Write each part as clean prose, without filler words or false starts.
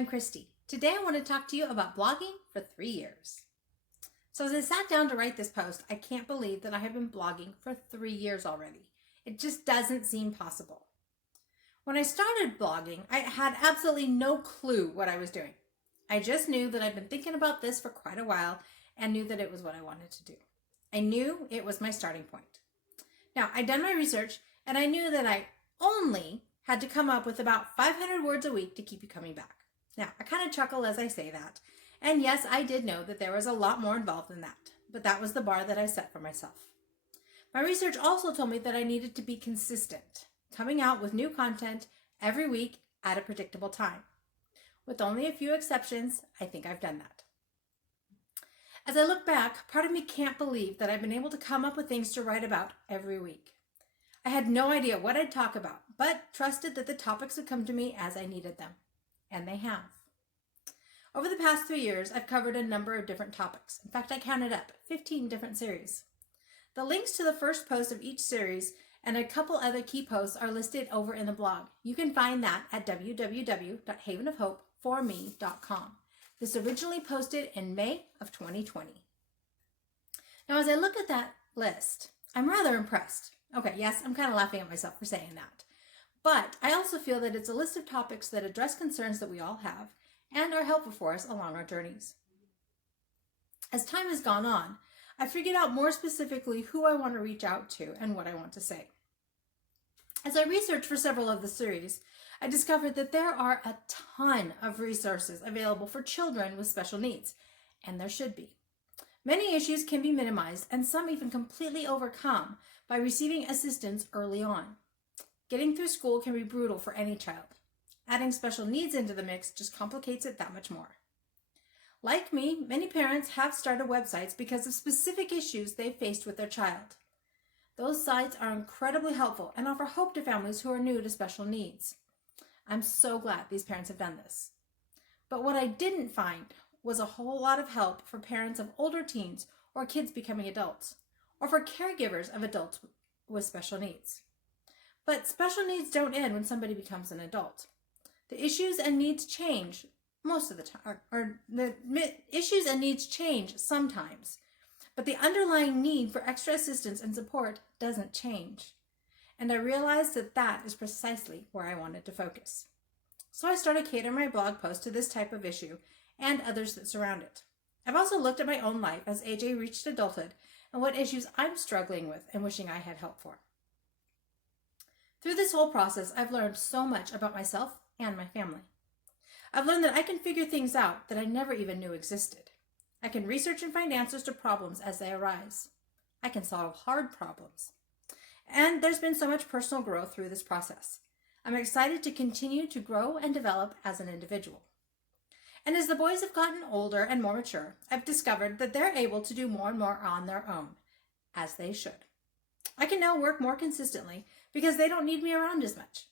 I'm Christy. Today I want to talk to you about blogging for 3 years. So as I sat down to write this post, I can't believe that I have been blogging for 3 years already. It just doesn't seem possible. When I started blogging, I had absolutely no clue what I was doing. I just knew that I'd been thinking about this for quite a while and knew that it was what I wanted to do. I knew it was my starting point. Now, I'd done my research and I knew that I only had to come up with about 500 words a week to keep you coming back. Now, I kind of chuckle as I say that. And yes, I did know that there was a lot more involved than that, but that was the bar that I set for myself. My research also told me that I needed to be consistent, coming out with new content every week at a predictable time. With only a few exceptions, I think I've done that. As I look back, part of me can't believe that I've been able to come up with things to write about every week. I had no idea what I'd talk about, but trusted that the topics would come to me as I needed them. And they have. Over the past 3 years, I've covered a number of different topics. In fact, I counted up 15 different series. The links to the first post of each series and a couple other key posts are listed over in the blog. You can find that at www.havenofhopeforme.com. This originally posted in May of 2020. Now, as I look at that list, I'm rather impressed. Okay, yes, I'm kind of laughing at myself for saying that. But I also feel that it's a list of topics that address concerns that we all have and are helpful for us along our journeys. As time has gone on, I've figured out more specifically who I want to reach out to and what I want to say. As I researched for several of the series, I discovered that there are a ton of resources available for children with special needs, and there should be. Many issues can be minimized and some even completely overcome by receiving assistance early on. Getting through school can be brutal for any child. Adding special needs into the mix just complicates it that much more. Like me, many parents have started websites because of specific issues they've faced with their child. Those sites are incredibly helpful and offer hope to families who are new to special needs. I'm so glad these parents have done this. But what I didn't find was a whole lot of help for parents of older teens or kids becoming adults, or for caregivers of adults with special needs. But special needs don't end when somebody becomes an adult. The issues and needs change most of the time, or the issues and needs change sometimes, but the underlying need for extra assistance and support doesn't change. And I realized that that is precisely where I wanted to focus. So I started catering my blog post to this type of issue and others that surround it. I've also looked at my own life as AJ reached adulthood and what issues I'm struggling with and wishing I had help for. Through this whole process, I've learned so much about myself and my family. I've learned that I can figure things out that I never even knew existed. I can research and find answers to problems as they arise. I can solve hard problems. And there's been so much personal growth through this process. I'm excited to continue to grow and develop as an individual. And as the boys have gotten older and more mature, I've discovered that they're able to do more and more on their own, as they should. I can now work more consistently because they don't need me around as much.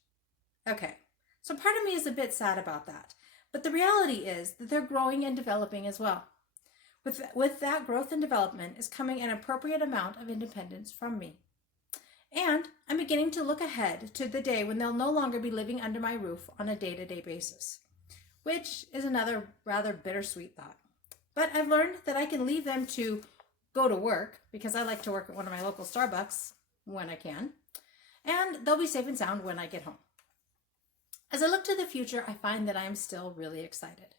Okay, so part of me is a bit sad about that, but the reality is that they're growing and developing as well. With that growth and development is coming an appropriate amount of independence from me. And I'm beginning to look ahead to the day when they'll no longer be living under my roof on a day-to-day basis, which is another rather bittersweet thought. But I've learned that I can leave them to go to work, because I like to work at one of my local Starbucks when I can, and they'll be safe and sound when I get home. As I look to the future, I find that I am still really excited.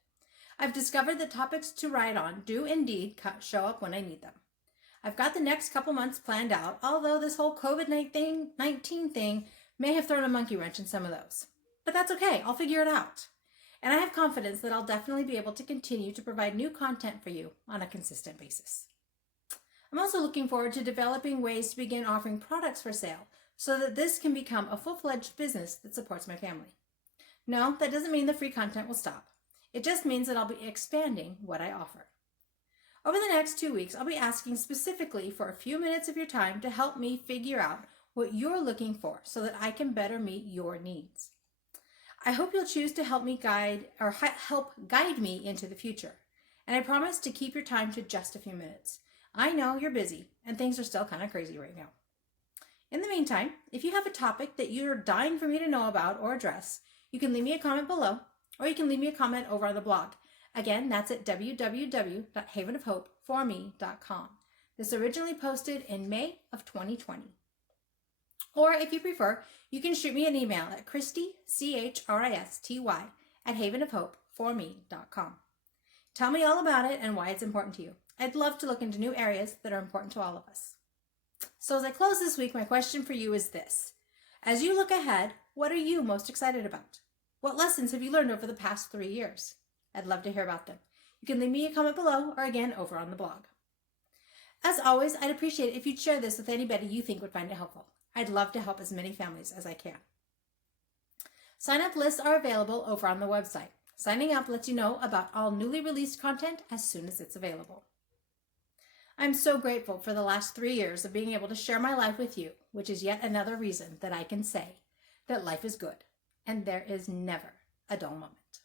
I've discovered that topics to write on do indeed show up when I need them. I've got the next couple months planned out, although this whole COVID-19 thing may have thrown a monkey wrench in some of those. But that's okay, I'll figure it out. And I have confidence that I'll definitely be able to continue to provide new content for you on a consistent basis. I'm also looking forward to developing ways to begin offering products for sale so that this can become a full-fledged business that supports my family. No, that doesn't mean the free content will stop. It just means that I'll be expanding what I offer. Over the next 2 weeks, I'll be asking specifically for a few minutes of your time to help me figure out what you're looking for so that I can better meet your needs. I hope you'll choose to help guide me into the future. And I promise to keep your time to just a few minutes. I know you're busy and things are still kind of crazy right now. In the meantime, if you have a topic that you're dying for me to know about or address, you can leave me a comment below or you can leave me a comment over on the blog. Again, that's at www.havenofhopeforme.com. This originally posted in May of 2020. Or if you prefer, you can shoot me an email at Christy, CHRISTY, at havenofhopeforme.com. Tell me all about it and why it's important to you. I'd love to look into new areas that are important to all of us. So as I close this week, my question for you is this. As you look ahead, what are you most excited about? What lessons have you learned over the past 3 years? I'd love to hear about them. You can leave me a comment below or again over on the blog. As always, I'd appreciate it if you'd share this with anybody you think would find it helpful. I'd love to help as many families as I can. Sign-up lists are available over on the website. Signing up lets you know about all newly released content as soon as it's available. I'm so grateful for the last 3 years of being able to share my life with you, which is yet another reason that I can say that life is good and there is never a dull moment.